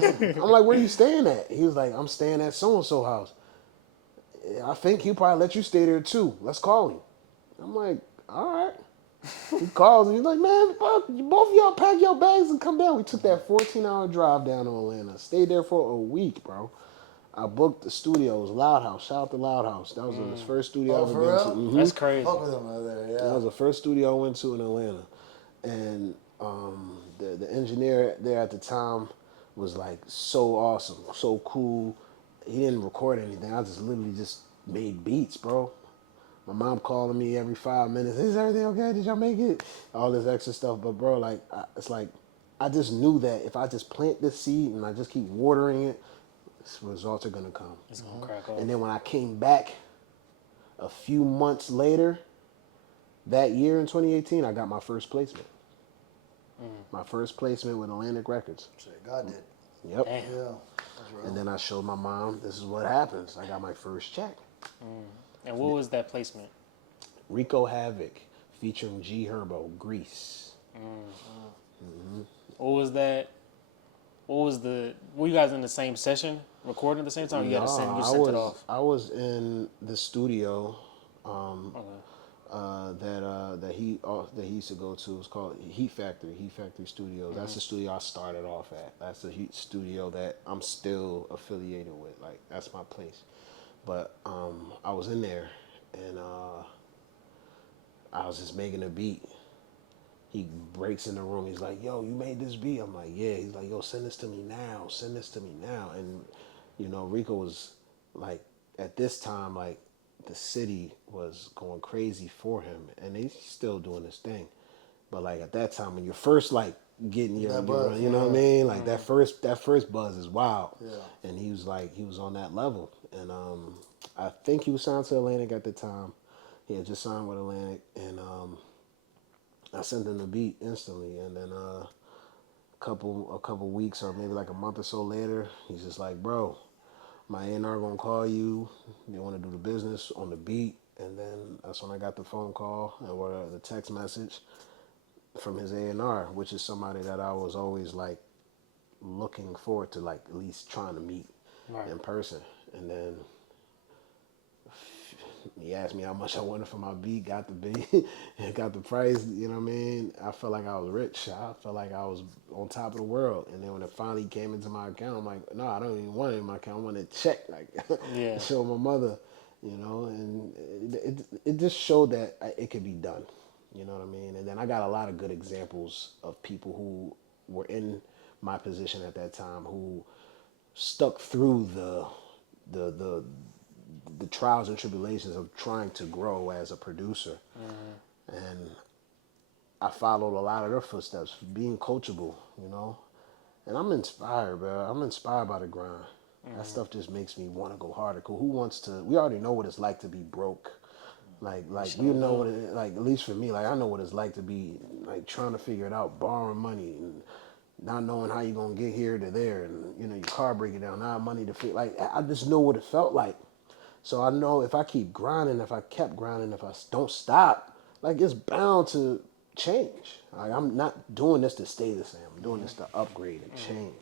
I'm like, where you staying at? He was like, I'm staying at so-and-so house. I think he'll probably let you stay there too. Let's call him. I'm like, all right. He calls and he's like, man, both of y'all pack your bags and come down. We took that 14-hour drive down to Atlanta. Stayed there for a week, bro. I booked the studio. It was Loud House. Shout out to Loud House. That was his first studio I Oh, ever for been to. real? That's I crazy. fuck with him over there, That yeah. was the first studio I went to in Atlanta. And the engineer there at the time was like so awesome, so cool. He didn't record anything. I just literally just made beats, bro. My mom calling me every 5 minutes. Is everything okay? Did y'all make it? All this extra stuff. But bro, like, it's like I just knew that if I just plant this seed and I just keep watering it, results are gonna come. It's gonna crack off. And then when I came back a few months later, that year in 2018, I got my first placement. My first placement with Atlantic Records. Shit, God did. Yep. Damn. Yeah, that's real. And then I showed my mom, this is what happens. I got my first check. And what was that placement? Rico Havoc featuring G Herbo, Grease. What was that? What was the? Were you guys in the same session, recording at the same time? You got to send. You sent it off. I was in the studio Okay. that he used to go to. It's called Heat Factory Studios. That's the studio I started off at. That's the Heat studio that I'm still affiliated with. Like that's my place. But I was in there and I was just making a beat. He breaks in the room. He's like, "Yo, you made this beat?" I'm like, "Yeah." He's like, "Yo, send this to me now. Send this to me now." And you know, Rico was like, at this time, like the city was going crazy for him, and he's still doing his thing. But like at that time, when you're first like getting your, That buzz, you know what I yeah. mean? Like that first buzz is wild. Yeah. And he was on that level, and I think he was signed to Atlantic at the time. He had just signed with Atlantic, and I sent him the beat instantly, and then a couple weeks or maybe like a month or so later, he's just like, bro, my A&R gonna call you. They want to do the business on the beat, and then that's when I got the phone call or the text message from his A&R, which is somebody that I was always like looking forward to, like at least trying to meet Right. in person, and then he asked me how much I wanted for my beat, got the beat, got the price, you know what I mean? I felt like I was rich. I felt like I was on top of the world. And then when it finally came into my account, I'm like, no, I don't even want it in my account. I want a check, like, Yeah. show my mother, you know? And it just showed that it could be done, you know what I mean? And then I got a lot of good examples of people who were in my position at that time who stuck through the the trials and tribulations of trying to grow as a producer. And I followed a lot of their footsteps, being coachable, you know. And I'm inspired, bro. I'm inspired by the grind. That stuff just makes me want to go harder. 'Cause who wants to? We already know what it's like to be broke. Like you know what it like. At least for me, like I know what it's like to be like trying to figure it out, borrowing money and not knowing how you're gonna get here to there, and you know your car breaking down, not money to fix. Like I just know what it felt like. So I know if I keep grinding, if I kept grinding, if I don't stop, like it's bound to change. Like I'm not doing this to stay the same. I'm doing this to upgrade and change.